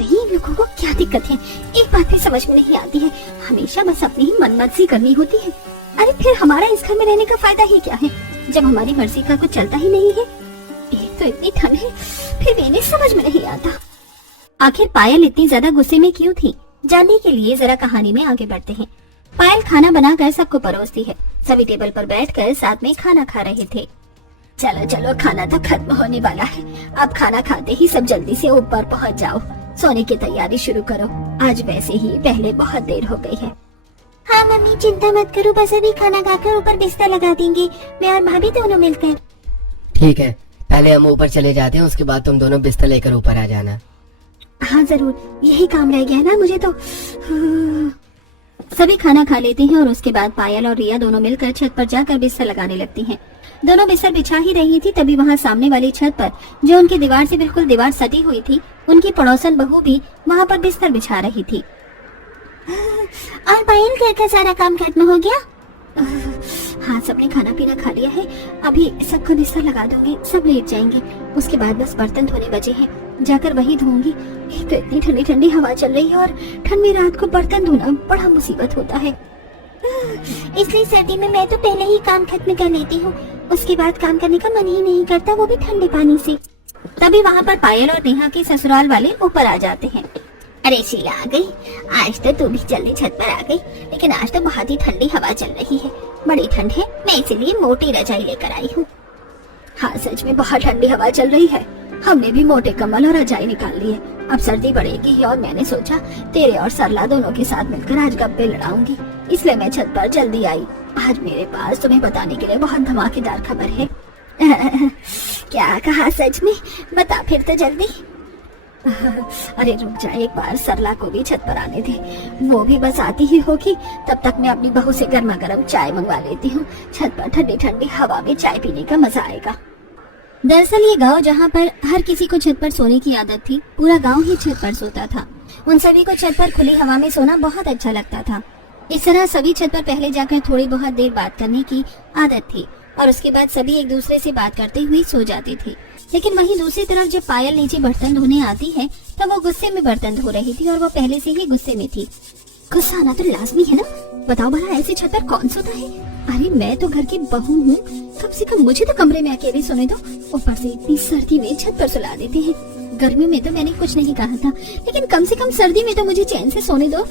नहीं इन लोगों को क्या दिक्कत है, एक बात भी समझ में नहीं आती है, हमेशा बस अपनी ही मनमर्जी करनी होती है। अरे फिर हमारा इस घर में रहने का फायदा ही क्या है जब हमारी मर्जी का कुछ चलता ही नहीं है। एक तो इतनी ठंड है, फिर भी इन्हें समझ में नहीं आता। आखिर पायल इतनी ज्यादा गुस्से में क्यों थी, जानने के लिए जरा कहानी में आगे बढ़ते हैं। पायल खाना बनाकर सबको परोसती है। सभी टेबल पर बैठकर साथ में खाना खा रहे थे। चलो चलो, खाना तो खत्म होने वाला है, अब खाना खाते ही सब जल्दी से ऊपर पहुंच जाओ, सोने की तैयारी शुरू करो, आज वैसे ही पहले बहुत देर हो गई है। हाँ मम्मी चिंता मत करो, बस अभी खाना खाकर ऊपर बिस्तर लगा देंगे, मैं और भाभी दोनों मिलकर। ठीक है, पहले हम ऊपर चले जाते हैं, उसके बाद तुम दोनों बिस्तर लेकर ऊपर आ जाना। हाँ जरूर, यही काम रह गया है ना मुझे तो। सभी खाना खा लेते हैं और उसके बाद पायल और रिया दोनों मिलकर छत पर जाकर बिस्तर लगाने लगती हैं। दोनों बिस्तर बिछा ही रही थी, तभी वहाँ सामने वाली छत पर, जो उनकी दीवार से बिल्कुल दीवार सटी हुई थी, उनकी पड़ोसन बहू भी वहाँ पर बिस्तर बिछा रही थी। और पायल घर का सारा काम खत्म हो गया? हाँ, सबने खाना पीना खा लिया है, अभी सबको बिस्तर लगा दूंगी, सब लेट जाएंगे, उसके बाद बस बर्तन धोने बचे हैं, जाकर वही धोऊंगी। एक तो इतनी ठंडी ठंडी हवा चल रही है और ठंडी रात को बर्तन धोना बड़ा मुसीबत होता है, इसलिए सर्दी में मैं तो पहले ही काम खत्म कर लेती हूँ, उसके बाद काम करने का मन ही नहीं करता, वो भी ठंडे पानी से। तभी वहाँ पर पायल और नेहा के ससुराल वाले ऊपर आ जाते हैं। अरे शीला आ गई, आज तो तू भी जल्दी छत पर आ गई, लेकिन आज तो बहुत ही ठंडी हवा चल रही है, बड़ी ठंड है, मैं इसीलिए मोटी रजाई लेकर आई हूँ। हाँ सच में बहुत ठंडी हवा चल रही है, हमने भी मोटे कम्बल और रजाई निकाल ली है, अब सर्दी बढ़ेगी और मैंने सोचा तेरे और सरला दोनों के साथ मिलकर आज गप्पे लड़ाऊंगी, इसलिए मैं छत पर जल्दी आई। आज मेरे पास तुम्हें बताने के लिए बहुत धमाकेदार खबर है। क्या कहा सच में, बता फिर तो जल्दी। अरे रुक जा, एक बार सरला को भी छत पर आने दे, वो भी बस आती ही होगी, तब तक मैं अपनी बहू से गर्मा गर्म चाय मंगवा लेती हूँ, छत पर ठंडी ठंडी हवा में चाय पीने का मजा आएगा। दरअसल ये गांव जहाँ पर हर किसी को छत पर सोने की आदत थी, पूरा गांव ही छत पर सोता था। उन सभी को छत पर खुली हवा में सोना बहुत अच्छा लगता था। इस तरह सभी छत पर पहले जाकर थोड़ी बहुत देर बात करने की आदत थी और उसके बाद सभी एक दूसरे से बात करते हुए सो जाते थे। लेकिन वहीं दूसरी तरफ जब पायल नीचे बर्तन धोने आती है तब वो गुस्से में बर्तन धो रही थी और वो पहले से ही गुस्से में थी। गुस्सा आना तो लाजमी है ना, बताओ भला ऐसे छत पर कौन सोता है? अरे मैं तो घर की बहू हूँ, कम से कम मुझे तो कमरे में अकेले सोने दो, ऊपर से इतनी सर्दी में छत पर सुला देते हैं। गर्मी में तो मैंने कुछ नहीं कहा था, लेकिन कम से कम सर्दी में तो मुझे चैन से सोने दो।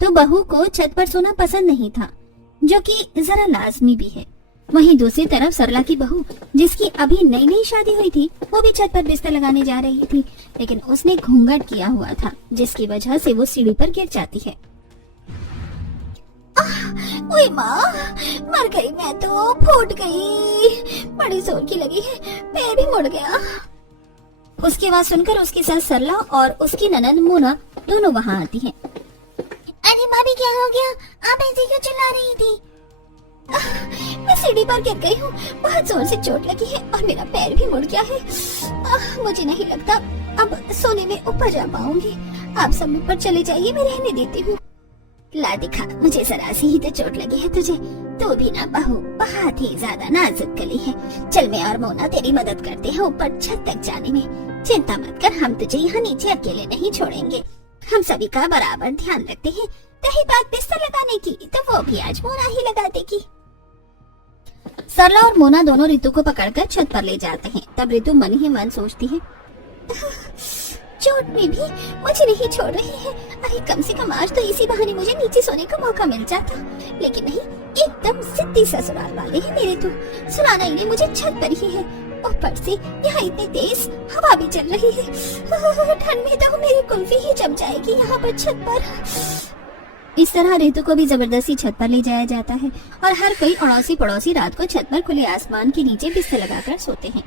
तो बहू को छत पर सोना पसंद नहीं था, जो कि जरा लाजमी भी है। वहीं दूसरी तरफ सरला की बहू, जिसकी अभी नई नई शादी हुई थी, वो भी छत पर बिस्तर लगाने जा रही थी, लेकिन उसने घूंघट किया हुआ था, जिसकी वजह से वो सीढ़ी पर गिर जाती है। ओए माँ, मर गई मैं तो, फूट गई, बड़ी जोर की लगी है, पैर भी मुड़ गया। उसकी आवाज सुनकर उसकी सास सरला और उसकी ननद मोना दोनों वहाँ आती हैं। अरे भाभी क्या हो गया, आप ऐसे क्यों चिल्ला रही थी? मैं सीढ़ी पर गिर गई हूँ, बहुत जोर से चोट लगी है और मेरा पैर भी मुड़ गया है। मुझे नहीं लगता अब सोने में ऊपर जा पाऊंगी, आप सब ऊपर चले जाइए, मैं रहने देती हूँ। ला दिखा, मुझे जरा सी ही तो चोट लगी है तुझे, तो भी ना बहू बहुत ही ज्यादा नाजुक गली है। चल मैं और मोना तेरी मदद करते हैं ऊपर छत तक जाने में, चिंता मत कर, हम तुझे यहाँ नीचे अकेले नहीं छोड़ेंगे, हम सभी का बराबर ध्यान रखते हैं। रही बात बिस्तर लगाने की, तो वो भी आज मोना ही लगा देगी। सरला और मोना दोनों रितु को पकड़कर छत पर ले जाते हैं। तब रितु मन ही मन सोचती है, चोट में भी मुझे नहीं छोड़ रही है, अरे कम से कम आज तो इसी बहाने मुझे नीचे सोने का मौका मिल जाता, लेकिन नहीं, एकदम सिद्धि ससुराल वाले हैं मेरे तो, सुनाना ही नहीं मुझे छत पर ही है, ऊपर से यहाँ इतनी तेज हवा भी चल रही है, ठंड में तो मेरी कुल्फी ही जम जाएगी यहाँ पर छत पर। इस तरह रितु को भी जबरदस्ती छत पर ले जाया जाता है और हर कोई अड़ोसी पड़ोसी रात को छत पर खुले आसमान के नीचे बिस्तर लगाकर सोते हैं।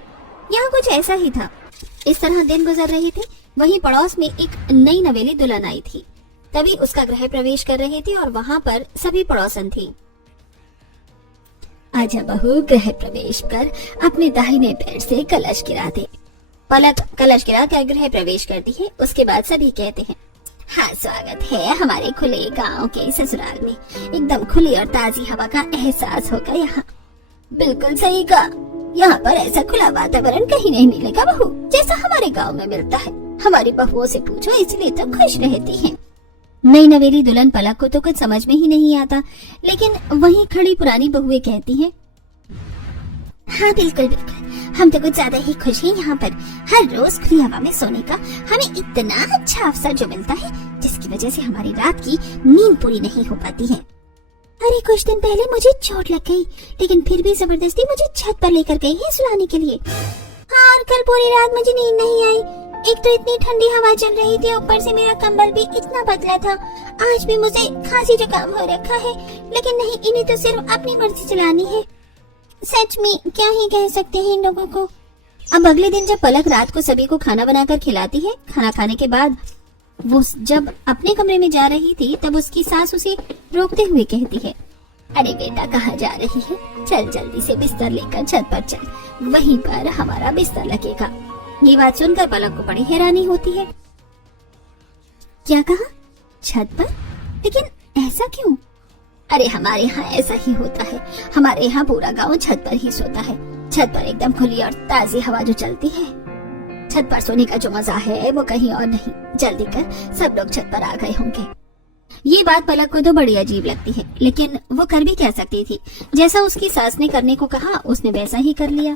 यहाँ कुछ ऐसा ही था। इस तरह दिन गुजर रहे थे। वहीं पड़ोस में एक नई नवेली दुल्हन आई थी। तभी उसका गृह प्रवेश कर रहे थे और वहाँ पर सभी पड़ोसन थी। आजा बहू, गृह प्रवेश कर, अपने दाहिने पैर से कलश गिरा दे। पलक कलश गिरा कर गृह प्रवेश करती है। उसके बाद सभी कहते हैं, हाँ स्वागत है हमारे खुले गांव के ससुराल में, एकदम खुली और ताजी हवा का एहसास होगा यहाँ। बिल्कुल सही कहा, यहाँ पर ऐसा खुला वातावरण कहीं नहीं मिलेगा बहू, जैसा हमारे गांव में मिलता है। हमारी बहुओं से पूछो, इसलिए तो खुश रहती हैं। नई नवेली दुल्हन पलक को तो कुछ समझ में ही नहीं आता, लेकिन वहीं खड़ी पुरानी बहुएं कहती हैं, हाँ बिल्कुल बिल्कुल, हम तो कुछ ज्यादा ही खुश हैं। यहाँ पर हर रोज खुली हवा में सोने का हमें इतना अच्छा अवसर जो मिलता है, जिसकी वजह से हमारी रात की नींद पूरी नहीं हो पाती है। अरे कुछ दिन पहले मुझे चोट लग गई, लेकिन फिर भी जबरदस्ती मुझे छत पर लेकर गई है सुलाने के लिए। हाँ, और कल पूरी रात मुझे नींद नहीं आई। एक तो इतनी ठंडी हवा चल रही थी, ऊपर से मेरा कंबल भी इतना पतला था। आज भी मुझे खांसी जुकाम हो रखा है, लेकिन नहीं, इन्हें तो सिर्फ अपनी मर्जी चलानी है। सच में क्या ही कह सकते हैं इन लोगों को। अब अगले दिन जब पलक रात को सभी को खाना बनाकर खिलाती है, खाना खाने के बाद वो जब अपने कमरे में जा रही थी, तब उसकी सास उसे रोकते हुए कहती है, अरे बेटा कहाँ जा रही है? चल जल्दी से बिस्तर लेकर छत पर चल, वहीं पर हमारा बिस्तर लगेगा। ये बात सुनकर पलक को बड़ी हैरानी होती है। क्या कहा? छत पर? लेकिन ऐसा क्यों? अरे हमारे यहाँ ऐसा ही होता है। हमारे यहाँ पूरा गांव छत पर ही सोता है। छत पर एकदम खुली और ताजी हवा जो चलती है, छत पर सोने का जो मजा है वो कहीं और नहीं। जल्दी कर, सब लोग छत पर आ गए होंगे। ये बात पलक को तो बड़ी अजीब लगती है, लेकिन वो कर भी कह सकती थी। जैसा उसकी सास ने करने को कहा, उसने वैसा ही कर लिया।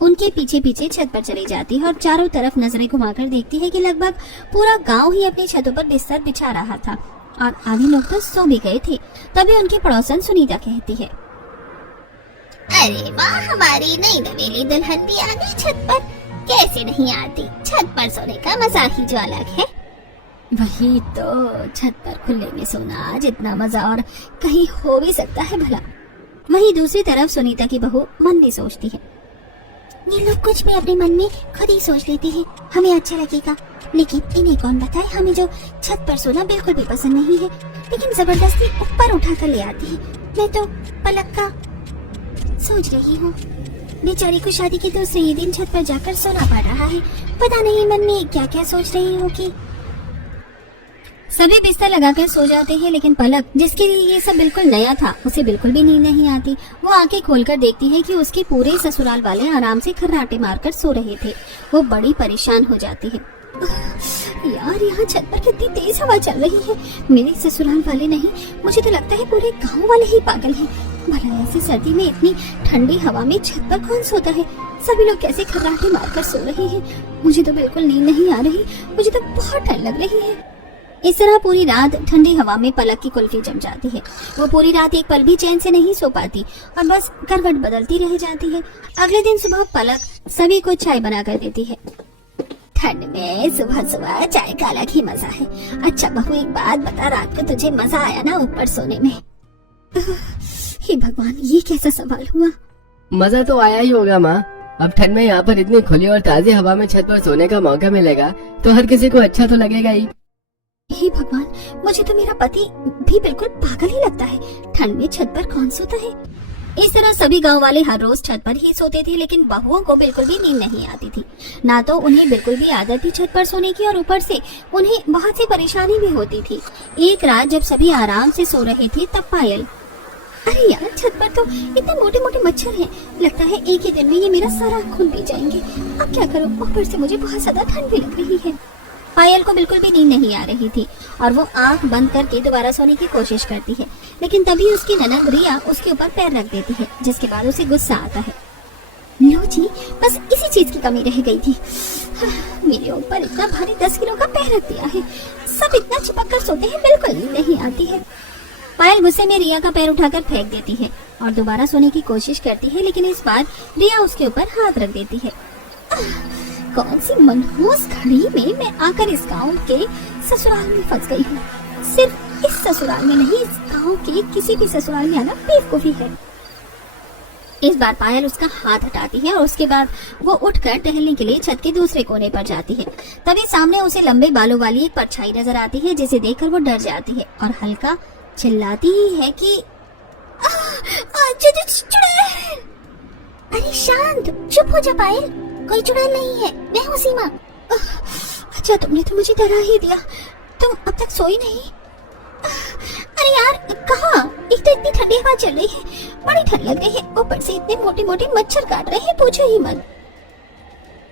उनके पीछे पीछे छत पर चली जाती है और चारों तरफ नजरें घुमाकर देखती है कि लगभग पूरा गांव ही अपनी छतों पर बिस्तर बिछा रहा था और आधे लोग तो सो भी गए थे। तभी उनकी पड़ोसन सुनीता कहती है, अरे वाह, हमारी नई नवेली दुल्हन भी आ गई छत पर। कैसे नहीं आती? छत पर सोने का मजा ही जो अलग है। वही तो, छत पर खुले में सोना जितना मजा और कहीं हो भी सकता है भला। वहीं दूसरी तरफ सुनीता की बहू मन में सोचती है, ये लोग कुछ भी अपने मन में खुद ही सोच लेते हैं, हमें अच्छा लगेगा। लेकिन इन्हें कौन बताए, हमें जो छत पर सोना बिल्कुल भी पसंद नहीं है, लेकिन जबरदस्ती ऊपर उठा कर ले आती है। मैं तो पलक का सोच रही हूँ, बेचारी को शादी के दूसरे ही दिन छत पर जाकर सोना पड़ रहा है। पता नहीं मन में क्या क्या सोच रही होगी। सभी बिस्तर लगाकर सो जाते हैं, लेकिन पलक, जिसके लिए ये सब बिल्कुल नया था, उसे बिल्कुल भी नींद नहीं आती। वो आंखें खोलकर देखती है कि उसके पूरे ससुराल वाले आराम से खर्राटे मारकर सो रहे थे। वो बड़ी परेशान हो जाती है। यार, यहाँ छत पर कितनी तेज हवा चल रही है। मेरे ससुराल वाले नहीं, मुझे तो लगता है पूरे गाँव वाले ही पागल हैं। भला ऐसी सर्दी में इतनी ठंडी हवा में छत पर कौन सोता है? सभी लोग कैसे खर्राटे मारकर सो रहे हैं? मुझे तो बिल्कुल नींद नहीं आ रही। मुझे तो बहुत ठंड लग रही है। इस तरह पूरी रात ठंडी हवा में पलक की कुल्फी जम जाती है। वो पूरी रात एक पल भी चैन से नहीं सो पाती और बस करवट बदलती रह जाती है। अगले दिन सुबह पलक सभी को चाय बनाकर देती है। ठंड में सुबह सुबह चाय का अलग ही मजा है। अच्छा बहू, एक बात बता, रात को तुझे मजा आया ना ऊपर सोने में? हे भगवान, ये कैसा सवाल हुआ? मजा तो आया ही होगा माँ। अब ठंड में यहाँ पर इतनी खुली और ताजी हवा में छत पर सोने का मौका मिलेगा तो हर किसी को अच्छा तो लगेगा ही। हे भगवान, मुझे तो मेरा पति भी बिल्कुल पागल ही लगता है। ठंड में छत पर कौन सोता है? इस तरह सभी गांव वाले हर रोज छत पर ही सोते थे, लेकिन बहुओं को बिल्कुल भी नींद नहीं आती थी। ना तो उन्हें बिल्कुल भी आदत थी छत पर सोने की, और ऊपर से उन्हें बहुत सी परेशानी भी होती थी। एक रात जब सभी आराम से सो रहे थे, तब पायल, अरे यार, छत पर तो इतने मोटे मोटे मच्छर हैं। लगता है एक ही दिन में ये मेरा सारा खून पी जाएंगे। अब क्या करूं? ऊपर से मुझे बहुत ज्यादा ठंड भी लग रही है। पायल को बिल्कुल भी नींद नहीं आ रही थी और वो आंख बंद करके दोबारा सोने की कोशिश करती है, लेकिन तभी उसकी ननद रिया उसके ऊपर पैर रख देती है, जिसके बाद उसे गुस्सा आता है। लो जी, बस इसी चीज की कमी रह गई थी। मेरे ऊपर इतना भारी 10 किलो का पैर रख दिया है। सब इतना चिपक कर सोते हैं, बिल्कुल नींद नहीं आती है। पायल गुस्से में रिया का पैर उठाकर फेंक देती है और दोबारा सोने की कोशिश करती है, लेकिन इस बार रिया उसके ऊपर हाथ रख देती है। कौन सी मनहूस घड़ी में मैं आकर इस गांव के ससुराल में फंस गई हूँ। सिर्फ इस ससुराल में नहीं, इस गांव के किसी भी ससुराल में आना बेवकूफी है। इस बार पायल उसका हाथ हटाती है और उसके बाद वो उठकर टहलने के लिए छत के दूसरे कोने पर जाती है। तभी सामने उसे लंबे बालों वाली एक परछाई नजर आती है, जिसे देखकर वो डर जाती है और हल्का चिल्लाती ही है कि चुड़ैल। अरे शांत, चुप हो जा पायल, कोई चुड़ैल नहीं है, मैं हूँ सीमा। अच्छा, तुमने तो मुझे डरा ही दिया। तुम अब तक सोई नहीं? अरे यार, कहाँ? एक तो इतनी ठंडी हवा चल रही है, बड़ी ठंड लग रही है, ऊपर से इतने मोटे मोटे मच्छर काट रहे हैं, पूछो ही मत।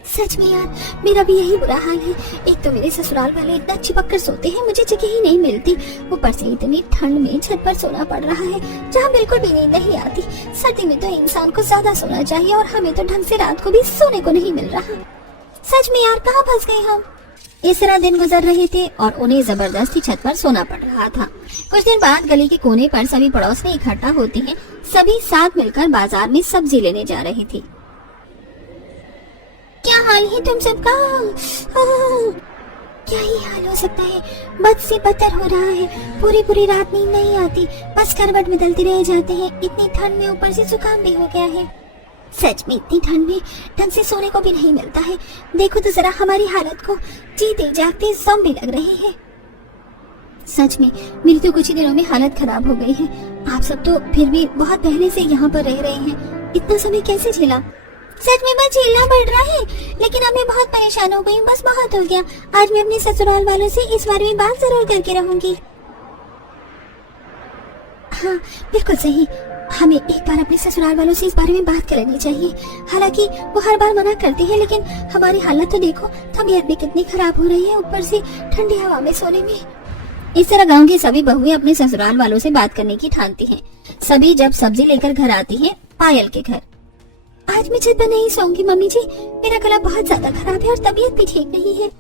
सच में यार, मेरा भी यही बुरा हाल है। एक तो मेरे ससुराल वाले इतना चिपक कर सोते हैं, मुझे जगह ही नहीं मिलती। ऊपर से इतनी ठंड में छत पर सोना पड़ रहा है, जहाँ बिल्कुल भी नींद नहीं आती। सर्दी में तो इंसान को ज्यादा सोना चाहिए, और हमें तो ढंग से रात को भी सोने को नहीं मिल रहा। सच में यार, कहाँ फंस गए हम। इस तरह दिन गुजर रहे थे और उन्हें जबरदस्ती छत पर सोना पड़ रहा था। कुछ दिन बाद गली के कोने पर सभी पड़ोसी इकट्ठा होती हैं। सभी साथ मिलकर बाजार में सब्जी लेने जा रही थी। क्या हाल है तुम सबका? क्या ही हाल हो सकता है, बद से बदतर हो रहा है। पूरी पूरी रात नींद नहीं आती, बस करवट बदलते रह जाते हैं। इतनी ठंड में ऊपर से जुकाम भी हो गया है। सच में इतनी ठंड में ढंग से सोने को भी नहीं मिलता है। देखो तो जरा हमारी हालत को, जीते जागते ज़ॉम्बी लग रहे हैं। सच में मेरी तो कुछ ही दिनों में हालत खराब हो गई है। आप सब तो फिर भी बहुत पहले से यहाँ पर रह रहे हैं, इतना समय कैसे झेला? सच में बस झेलना पड़ रहा है, लेकिन अब मैं बहुत परेशान हो गई हूँ। बस बहुत हो गया। आज मैं अपने ससुराल वालों से इस बारे में बात जरूर करके रहूंगी। हाँ बिल्कुल सही, हमें एक बार अपने ससुराल वालों से इस बारे में बात कर लेनी चाहिए। हालांकि वो हर बार मना करते हैं, लेकिन हमारी हालत तो देखो, तबीयत भी कितनी खराब हो रही है, ऊपर से ठंडी हवा में सोने में। इस तरह गांव की सभी बहुएं अपने ससुराल वालों से बात करने की ठानती हैं। सभी जब सब्जी लेकर घर आती हैं पायल के घर। आज मैं छत पर नहीं सोऊंगी मम्मी जी, मेरा गला बहुत ज्यादा खराब है और तबीयत भी ठीक नहीं है।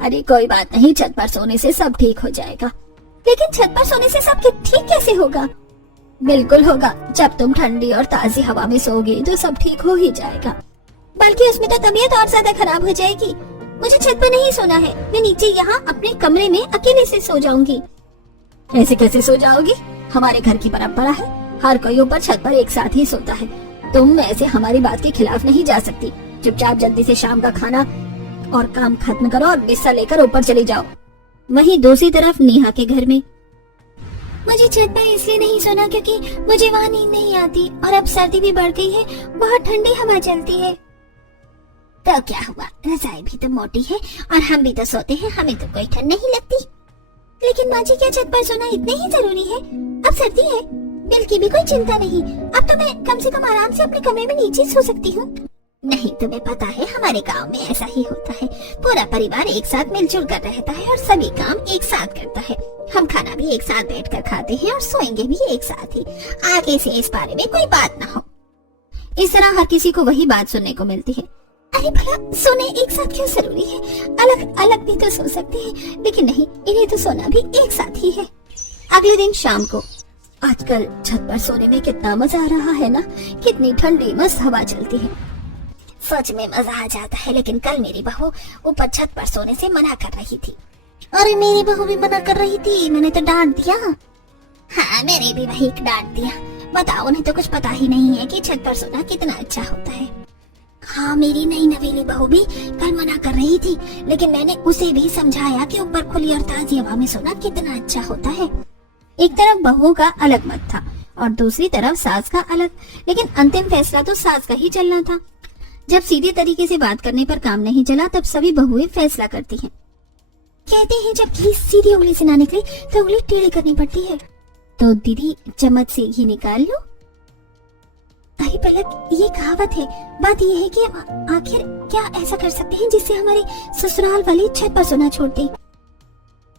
अरे कोई बात नहीं, छत पर सोने से सब ठीक हो जाएगा। लेकिन छत पर सोने से सब ठीक कैसे होगा? बिल्कुल होगा, जब तुम ठंडी और ताजी हवा में सोओगे तो सब ठीक हो ही जाएगा। बल्कि उसमें तो तबीयत और ज्यादा खराब हो जाएगी। मुझे छत पर नहीं सोना है, मैं नीचे यहाँ अपने कमरे में अकेले से सो जाऊंगी। ऐसे कैसे सो जाओगी? हमारे घर की परंपरा है, हर कोई ऊपर छत पर एक साथ ही सोता है। तुम ऐसे हमारी बात के खिलाफ नहीं जा सकती। चुपचाप जल्दी से शाम का खाना और काम खत्म करो और बिस्तर लेकर ऊपर चली जाओ। वहीं दूसरी तरफ नेहा के घर में, मुझे छत पर इसलिए नहीं सोना क्योंकि मुझे वहाँ नींद नहीं आती, और अब सर्दी भी बढ़ गई है, बहुत ठंडी हवा चलती है। तो क्या हुआ, रजाई भी तो मोटी है और हम भी तो सोते हैं, हमें तो कोई ठंड नहीं लगती। लेकिन माँ जी, क्या छत पर सोना इतने ही जरूरी है? अब सर्दी है, बिल की भी कोई चिंता नहीं। अब तो मैं कम से कम आराम से अपने कमरे में नीचे सो सकती हूँ। नहीं, तुम्हें पता है हमारे गांव में ऐसा ही होता है। पूरा परिवार एक साथ मिलजुल कर रहता है और सभी काम एक साथ करता है। हम खाना भी एक साथ बैठकर खाते हैं और सोएंगे भी एक साथ ही। आगे से इस बारे में कोई बात ना हो। इस तरह हर किसी को वही बात सुनने को मिलती है। अरे भला सोने एक साथ क्यों जरूरी है? अलग अलग भी तो सो सकते हैं, लेकिन नहीं, इन्हें तो सोना भी एक साथ ही है। अगले दिन शाम को, आजकल छत पर सोने में कितना मजा आ रहा है ना, कितनी ठंडी मस्त हवा चलती है। सच में मजा आ जाता है। लेकिन कल मेरी बहू ऊपर छत पर सोने से मना कर रही थी। अरे मेरी बहू भी मना कर रही थी, मैंने तो डांट दिया। हाँ, मैंने भी वही डांट दिया। बताओ, उन्हें तो कुछ पता ही नहीं है कि छत पर सोना कितना अच्छा होता है। हाँ, मेरी नई नवेली बहू भी कल मना कर रही थी, लेकिन मैंने उसे भी समझाया कि ऊपर खुली और ताजी हवा में सोना कितना अच्छा होता है। एक तरफ बहू का अलग मत था और दूसरी तरफ सास का अलग, लेकिन अंतिम फैसला तो सास का ही चलना था। जब सीधे तरीके से बात करने पर काम नहीं चला, तब सभी बहुएं फैसला करती हैं। कहते हैं जब घी सीधी उंगली से ना निकले तो उंगली टेढ़ी करनी पड़ती है। तो दीदी, चम्मच से घी निकाल लो। अरे पलक, ये कहावत है। बात ये है कि आखिर क्या ऐसा कर सकते हैं जिससे हमारे ससुराल वाले छत पर सोना छोड़ दें?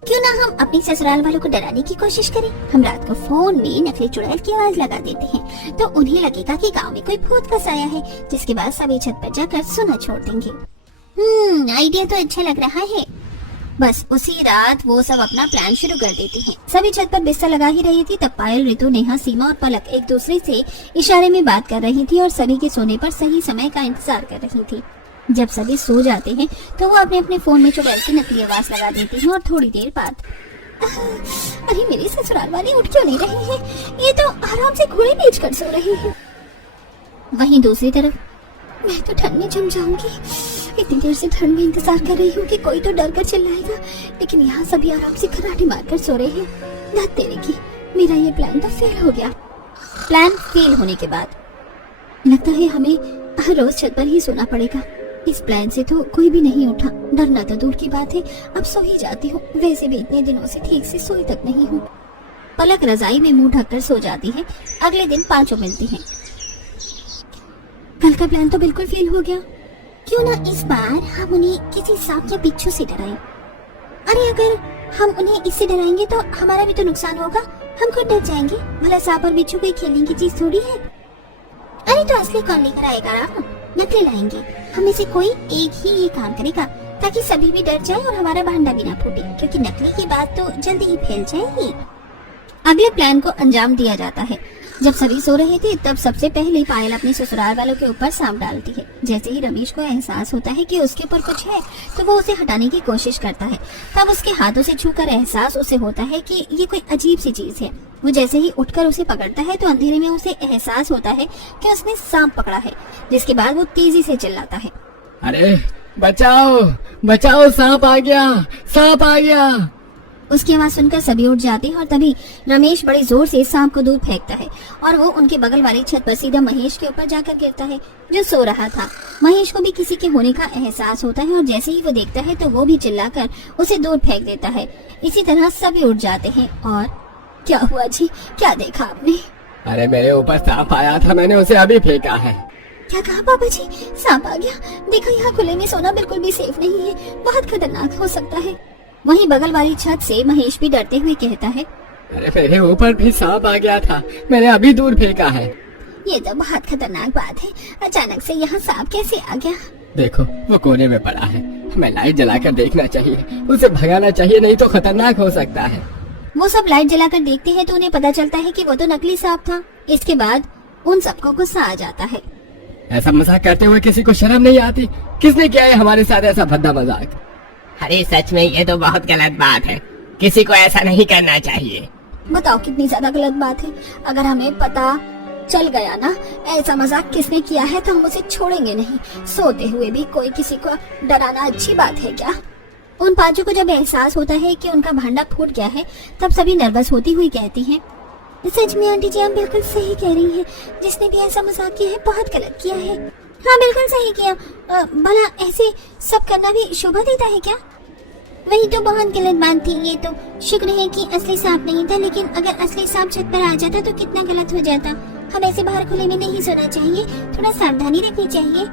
क्यों ना हम अपने ससुराल वालों को डराने की कोशिश करें। हम रात को फोन में नकली चुड़ैल की आवाज लगा देते हैं, तो उन्हें लगेगा कि गांव में कोई भूत फंस आया है, जिसके बाद सभी छत पर जाकर सोना छोड़ देंगे। आइडिया तो अच्छा लग रहा है। बस उसी रात वो सब अपना प्लान शुरू कर देते हैं। सभी छत पर बिस्तर लगा ही रही थी, तब पायल, ऋतु, नेहा, सीमा और पलक एक दूसरे से इशारे में बात कर रही थी और सभी के सोने पर सही समय का इंतजार कर रही थी। जब सभी सो जाते हैं तो वो अपने अपने फोन में चुड़ैल की नकली आवाज लगा देती हैं और थोड़ी देर बाद, अरे मेरे ससुराल वाले उठ क्यों नहीं रहे हैं? ये तो आराम से घोड़े बेच कर सो रहे हैं। वहीं दूसरी तरफ, मैं तो ठंड में जम जाऊंगी। इतनी देर से ठंड में इंतजार कर रही हूँ कि कोई तो डर कर चिल्लाएगा, लेकिन यहाँ सभी आराम से खराटे मारकर सो रहे हैं। धत तेरे की, मेरा ये प्लान तो फेल हो गया। प्लान फेल होने के बाद लगता है हमें हर रोज छत पर ही सोना पड़ेगा। इस प्लान से तो कोई भी नहीं उठा, डरना तो दूर की बात है, अब सो ही जाती हूँ। वैसे भी इतने दिनों से ठीक से सोई तक नहीं हूँ। पलक रजाई में मुंह ढककर सो जाती है। अगले दिन पांचों मिलती हैं। कल का प्लान तो बिल्कुल फेल हो गया। क्यों ना इस बार हम उन्हें किसी सांप या बिच्छू से डराएं। अरे अगर हम उन्हें इससे डराएंगे तो हमारा भी तो नुकसान होगा। हम खुद डर जाएंगे। भला सांप और बिच्छू कोई खेलने की चीज थोड़ी है। अरे तो असली कौन लेकर आएगा राम? नकली लाएंगे। हम में से कोई एक ही ये काम करेगा ताकि सभी भी डर जाए और हमारा भांडा भी ना फूटे, क्योंकि नकली की बात तो जल्दी ही फैल जाएगी। अगले प्लान को अंजाम दिया जाता है। जब सभी सो रहे थे तब सबसे पहले पायल अपने ससुराल वालों के ऊपर सांप डालती है। जैसे ही रमेश को एहसास होता है कि उसके ऊपर कुछ है तो वो उसे हटाने की कोशिश करता है। तब उसके हाथों से छूकर एहसास उसे होता है कि ये कोई अजीब सी चीज है। वो जैसे ही उठकर उसे पकड़ता है तो अंधेरे में उसे एहसास होता है कि उसने सांप पकड़ा है, जिसके बाद वो तेजी से चिल्लाता है, अरे बचाओ बचाओ, सांप आ गया, सांप आ गया। उसकी आवाज सुनकर सभी उठ जाते हैं और तभी रमेश बड़े जोर से सांप को दूर फेंकता है और वो उनके बगल वाली छत पर सीधा महेश के ऊपर जाकर गिरता है, जो सो रहा था। महेश को भी किसी के होने का एहसास होता है और जैसे ही वो देखता है तो वो भी चिल्लाकर उसे दूर फेंक देता है। इसी तरह सभी उठ जाते हैं। और क्या हुआ जी, क्या देखा आपने? अरे मेरे ऊपर सांप आया था, मैंने उसे अभी फेंका है। क्या कहा पापा जी? सांप आ गया? देखो यहाँ खुले में सोना बिल्कुल भी सेफ नहीं है, बहुत खतरनाक हो सकता है। वहीं बगल वाली छत से महेश भी डरते हुए कहता है, अरे मेरे ऊपर भी सांप आ गया था, मैंने अभी दूर फेंका है। ये तो बहुत खतरनाक बात है, अचानक से यहाँ सांप कैसे आ गया? देखो वो कोने में पड़ा है, हमें लाइट जलाकर देखना चाहिए, उसे भगाना चाहिए, नहीं तो खतरनाक हो सकता है। वो सब लाइट जलाकर देखते हैं तो उन्हें पता चलता है कि वो तो नकली सांप था। इसके बाद उन सबको गुस्सा आ जाता है। ऐसा मजाक करते हुए किसी को शर्म नहीं आती? किसने किया है हमारे साथ ऐसा भद्दा मजाक? अरे सच में ये तो बहुत गलत बात है, किसी को ऐसा नहीं करना चाहिए। बताओ कितनी ज्यादा गलत बात है। अगर हमें पता चल गया ना ऐसा मजाक किसने किया है तो हम उसे छोड़ेंगे नहीं। सोते हुए भी कोई किसी को डराना अच्छी बात है क्या? उन पांचों को जब एहसास होता है कि उनका भांडा फूट गया है तब सभी नर्वस होती हुई कहती हैं, सच में आंटी जी आप बिल्कुल सही कह रही हैं। जिसने भी ऐसा मजाक किया है बहुत गलत किया है। हाँ बिल्कुल सही किया। भला ऐसे सब करना भी शोभा देता है क्या? वही तो बहुत गलत बात थी। ये तो शुक्र है कि असली सांप नहीं था, लेकिन अगर असली सांप छत पर आ जाता तो कितना गलत हो जाता। हम ऐसे बाहर खुले में नहीं सोना चाहिए, थोड़ा सावधानी रखनी चाहिए।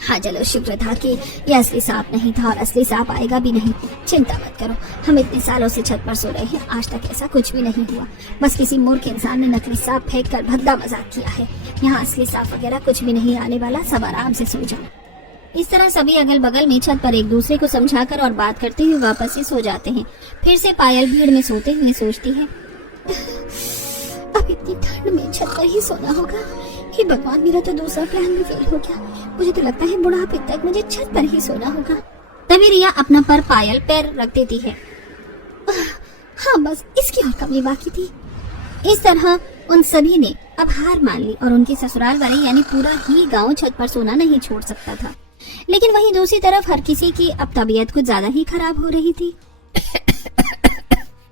हाँ चलो शुक्र था कि ये असली सांप नहीं था और असली सांप आएगा भी नहीं। चिंता मत करो, हम इतने सालों से छत पर सो रहे हैं, आज तक ऐसा कुछ भी नहीं हुआ। बस किसी मूर्ख इंसान ने नकली सांप फेंक कर भद्दा मजाक किया है। यहाँ असली सांप वगैरह कुछ भी नहीं आने वाला, सब आराम से सो जाओ। इस तरह सभी अगल बगल में छत पर एक दूसरे को समझाकर और बात करते हुए वापस से सो जाते हैं। फिर से पायल भीड़ में सोते हुए सोचती है, अब इतनी ठंड में छत पर ही सोना होगा। हे भगवान, मेरा तो दूसरा प्लान भी फेल हो गया। मुझे तो लगता है बुढ़ापे तक मुझे छत पर ही सोना होगा। तभी रिया अपना पर पायल पैर रख देती है। हाँ बस इसकी और कमी बाकी थी। इस तरह उन सभी ने अब हार मान ली और उनके ससुराल वाले यानी पूरा ही गांव छत पर सोना नहीं छोड़ सकता था। लेकिन वहीं दूसरी तरफ हर किसी की अब तबीयत कुछ ज्यादा ही खराब हो रही थी।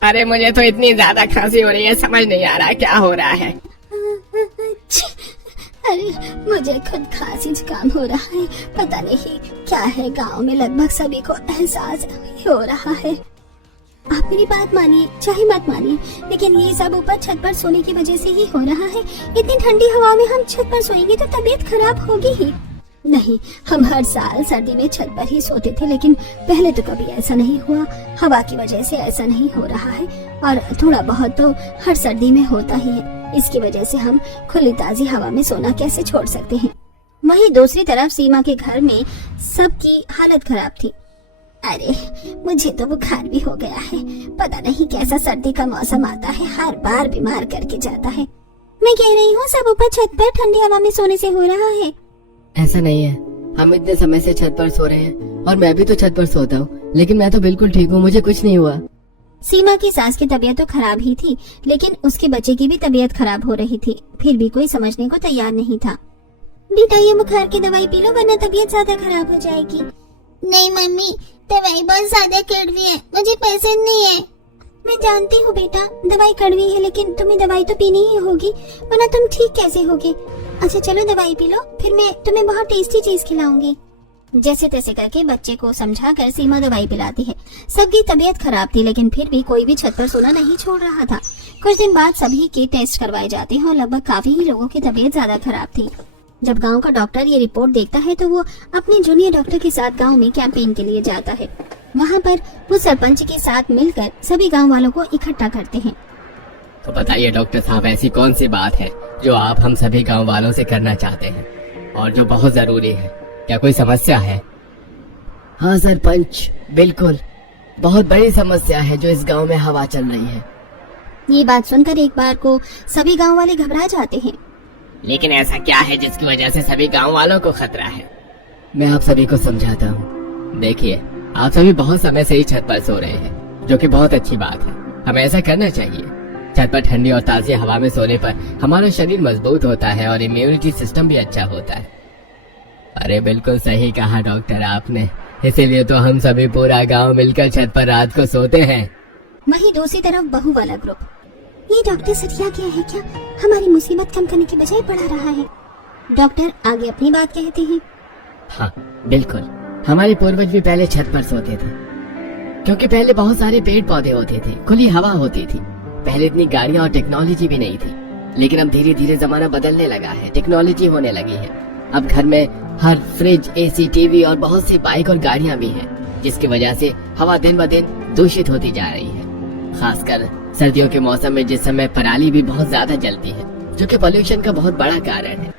अरे मुझे तो इतनी ज्यादा खांसी हो रही है, समझ नहीं आ रहा क्या हो रहा है। अरे मुझे खुद खांसी जुकाम हो रहा है, पता नहीं क्या है। गांव में लगभग सभी को एहसास हो रहा है। आप मेरी बात मानिए चाहे मत मानिए, लेकिन ये सब ऊपर छत पर सोने की वजह से ही हो रहा है। इतनी ठंडी हवा में हम छत पर सोएंगे तो तबीयत खराब होगी ही। नहीं, हम हर साल सर्दी में छत पर ही सोते थे, लेकिन पहले तो कभी ऐसा नहीं हुआ। हवा की वजह से ऐसा नहीं हो रहा है और थोड़ा बहुत तो हर सर्दी में होता ही है। इसकी वजह से हम खुली ताजी हवा में सोना कैसे छोड़ सकते हैं। वहीं दूसरी तरफ सीमा के घर में सबकी हालत खराब थी। अरे मुझे तो बुखार भी हो गया है, पता नहीं कैसा सर्दी का मौसम आता है, हर बार बीमार करके जाता है। मैं कह रही हूँ सब ऊपर छत पर ठंडी हवा में सोने से हो रहा है। ऐसा नहीं है, हम इतने समय से छत पर सो रहे हैं और मैं भी तो छत पर सोता हूँ, लेकिन मैं तो बिल्कुल ठीक हूँ, मुझे कुछ नहीं हुआ। सीमा की सास की तबीयत तो खराब ही थी, लेकिन उसके बच्चे की भी तबीयत खराब हो रही थी। फिर भी कोई समझने को तैयार नहीं था। बेटा ये बुखार की दवाई पी लो वरना तबीयत ज्यादा खराब हो जाएगी। नहीं मम्मी, दवाई बहुत ज्यादा कड़वी है, मुझे पसंद नहीं है। मैं जानती हूँ बेटा दवाई कड़वी है, लेकिन तुम्हें दवाई तो पीनी ही होगी वरना तुम ठीक कैसे होगे। अच्छा चलो दवाई पी लो, फिर मैं तुम्हें बहुत टेस्टी चीज खिलाऊंगी। जैसे तैसे करके बच्चे को समझाकर सीमा दवाई पिलाती है। सबकी तबीयत खराब थी, लेकिन फिर भी कोई भी छत पर सोना नहीं छोड़ रहा था। कुछ दिन बाद सभी के टेस्ट करवाए जाते हैं और लगभग काफी ही लोगों की तबीयत ज्यादा खराब थी। जब गांव का डॉक्टर ये रिपोर्ट देखता है तो वो अपने जूनियर डॉक्टर के साथ गांव में कैंपेन के लिए जाता है। वहाँ पर वो सरपंच के साथ मिलकर सभी गाँव वालों को इकट्ठा करते हैं। तो बताइए डॉक्टर साहब, ऐसी कौन सी बात है जो आप हम सभी गांव वालों से करना चाहते हैं और जो बहुत जरूरी है? क्या कोई समस्या है? हाँ सरपंच, बिल्कुल बहुत बड़ी समस्या है जो इस गांव में हवा चल रही है। ये बात सुनकर एक बार को सभी गांव वाले घबरा जाते हैं। लेकिन ऐसा क्या है जिसकी वजह से सभी गांव वालों को खतरा है? मैं आप सभी को समझाता हूँ। देखिए, आप सभी बहुत समय से ही छत पर सो रहे हैं, जो कि बहुत अच्छी बात है। हमें ऐसा करना चाहिए। छत पर ठंडी और ताजी हवा में सोने पर हमारा शरीर मजबूत होता है और इम्यूनिटी सिस्टम भी अच्छा होता है। अरे बिल्कुल सही कहा डॉक्टर आपने, इसीलिए तो हम सभी पूरा गांव मिलकर छत पर रात को सोते हैं। वहीं दूसरी तरफ बहू वाला ग्रुप, ये डॉक्टर सटिया गया है क्या? हमारी मुसीबत कम करने के बजाय बढ़ा रहा है। डॉक्टर आगे अपनी बात कहते हैं। हाँ बिल्कुल, हमारे पूर्वज भी पहले छत पर सोते थे, क्योंकि पहले बहुत सारे पेड़ पौधे होते थे, खुली हवा होती थी। पहले इतनी गाड़ियां और टेक्नोलॉजी भी नहीं थी, लेकिन अब धीरे धीरे जमाना बदलने लगा है, टेक्नोलॉजी होने लगी है। अब घर में हर फ्रिज, एसी, टीवी और बहुत सी बाइक और गाड़ियां भी हैं, जिसकी वजह से हवा दिन ब दिन दूषित होती जा रही है। खासकर सर्दियों के मौसम में, जिस समय पराली भी बहुत ज्यादा जलती है, जो कि पोल्यूशन का बहुत बड़ा कारण है।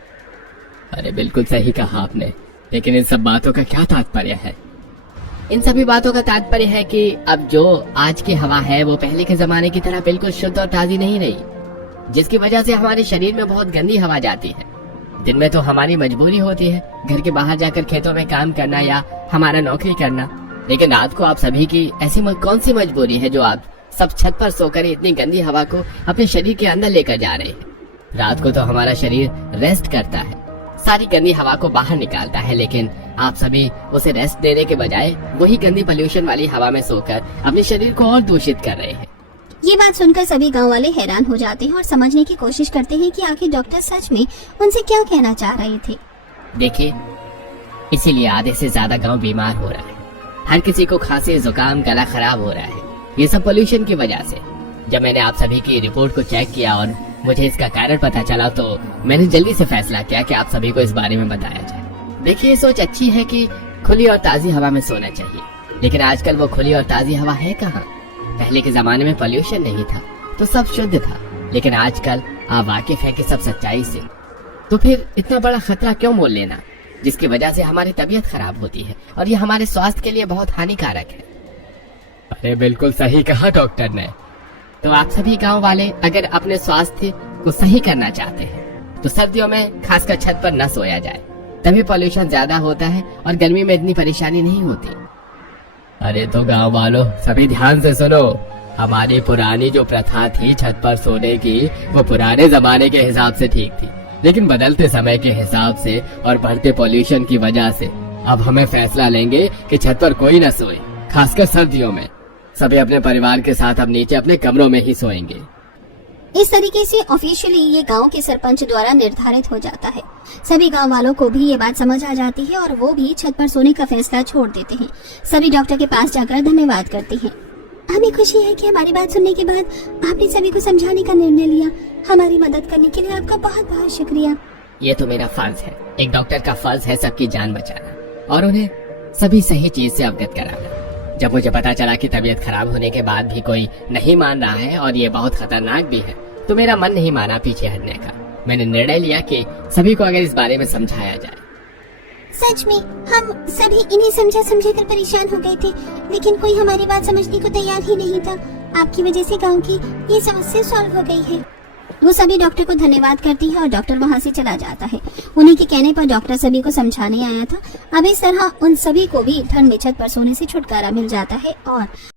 अरे बिल्कुल सही कहा आपने, लेकिन इन सब बातों का क्या तात्पर्य है? इन सभी बातों का तात्पर्य है कि अब जो आज की हवा है वो पहले के जमाने की तरह बिल्कुल शुद्ध और ताजी नहीं रही, जिसकी वजह से हमारे शरीर में बहुत गंदी हवा जाती है। दिन में तो हमारी मजबूरी होती है घर के बाहर जाकर खेतों में काम करना या हमारा नौकरी करना, लेकिन रात को आप सभी की ऐसी कौन सी मजबूरी है जो आप सब छत पर सोकर इतनी गंदी हवा को अपने शरीर के अंदर लेकर जा रहे हैं। रात को तो हमारा शरीर रेस्ट करता है, सारी गंदी हवा को बाहर निकालता है, लेकिन आप सभी उसे रेस्ट देने के बजाय वही गंदी पोल्यूशन वाली हवा में सोकर अपने शरीर को और दूषित कर रहे हैं। ये बात सुनकर सभी गांव वाले हैरान हो जाते हैं और समझने की कोशिश करते हैं कि आखिर डॉक्टर सच में उनसे क्या कहना चाह रहे थे। देखिए, इसीलिए आधे से ज्यादा गांव बीमार हो रहा है। हर किसी को खांसी, जुकाम, गला खराब हो रहा है, ये सब पोल्यूशन की वजह से। जब मैंने आप सभी की रिपोर्ट को चेक किया और मुझे इसका कारण पता चला, तो मैंने जल्दी से फैसला किया कि आप सभी को इस बारे में बताया जाए। देखिए, ये सोच अच्छी है कि खुली और ताजी हवा में सोना चाहिए, लेकिन आजकल वो खुली और ताजी हवा है कहाँ? पहले के जमाने में पोल्यूशन नहीं था तो सब शुद्ध था, लेकिन आजकल आप वाकिफ है कि सब सच्चाई से। तो फिर इतना बड़ा खतरा क्यों मोल लेना, जिसकी वजह से हमारी तबीयत खराब होती है और ये हमारे स्वास्थ्य के लिए बहुत हानिकारक है। अरे बिल्कुल सही कहा डॉक्टर ने। तो आप सभी गांव वाले अगर अपने स्वास्थ्य को सही करना चाहते हैं तो सर्दियों में खासकर छत पर न सोया जाए, तभी पोल्यूशन ज्यादा होता है और गर्मी में इतनी परेशानी नहीं होती। अरे तो गांव वालों, सभी ध्यान से सुनो। हमारी पुरानी जो प्रथा थी छत पर सोने की, वो पुराने जमाने के हिसाब से ठीक थी, लेकिन बदलते समय के हिसाब से और बढ़ते पोल्यूशन की वजह से अब हमें फैसला लेंगे कि छत पर कोई न सोए। खासकर सर्दियों में सभी अपने परिवार के साथ अब नीचे अपने कमरों में ही सोएंगे। इस तरीके से ऑफिशियली ये गांव के सरपंच द्वारा निर्धारित हो जाता है। सभी गांव वालों को भी ये बात समझ आ जाती है और वो भी छत पर सोने का फैसला छोड़ देते हैं। सभी डॉक्टर के पास जाकर धन्यवाद करते हैं। हमें खुशी है कि हमारी बात सुनने के बाद आपने सभी को समझाने का निर्णय लिया। हमारी मदद करने के लिए आपका बहुत बहुत शुक्रिया। ये तो मेरा फर्ज है, एक डॉक्टर का फर्ज है सबकी जान बचाना और उन्हें सभी सही चीज से अवगत कराना। जब मुझे पता चला कि तबीयत खराब होने के बाद भी कोई नहीं मान रहा है और ये बहुत खतरनाक भी है, तो मेरा मन नहीं माना पीछे हटने का। मैंने निर्णय लिया कि सभी को अगर इस बारे में समझाया जाए। सच में हम सभी इन्हें समझे कर परेशान हो गए थे, लेकिन कोई हमारी बात समझने को तैयार ही नहीं था। आपकी वजह से गांव की ये समस्या सॉल्व हो गई है। वो सभी डॉक्टर को धन्यवाद करती है और डॉक्टर वहाँ से चला जाता है। उन्हीं के कहने पर डॉक्टर सभी को समझाने आया था। अब इस तरह उन सभी को भी ठंड में छत पर सोने से छुटकारा मिल जाता है और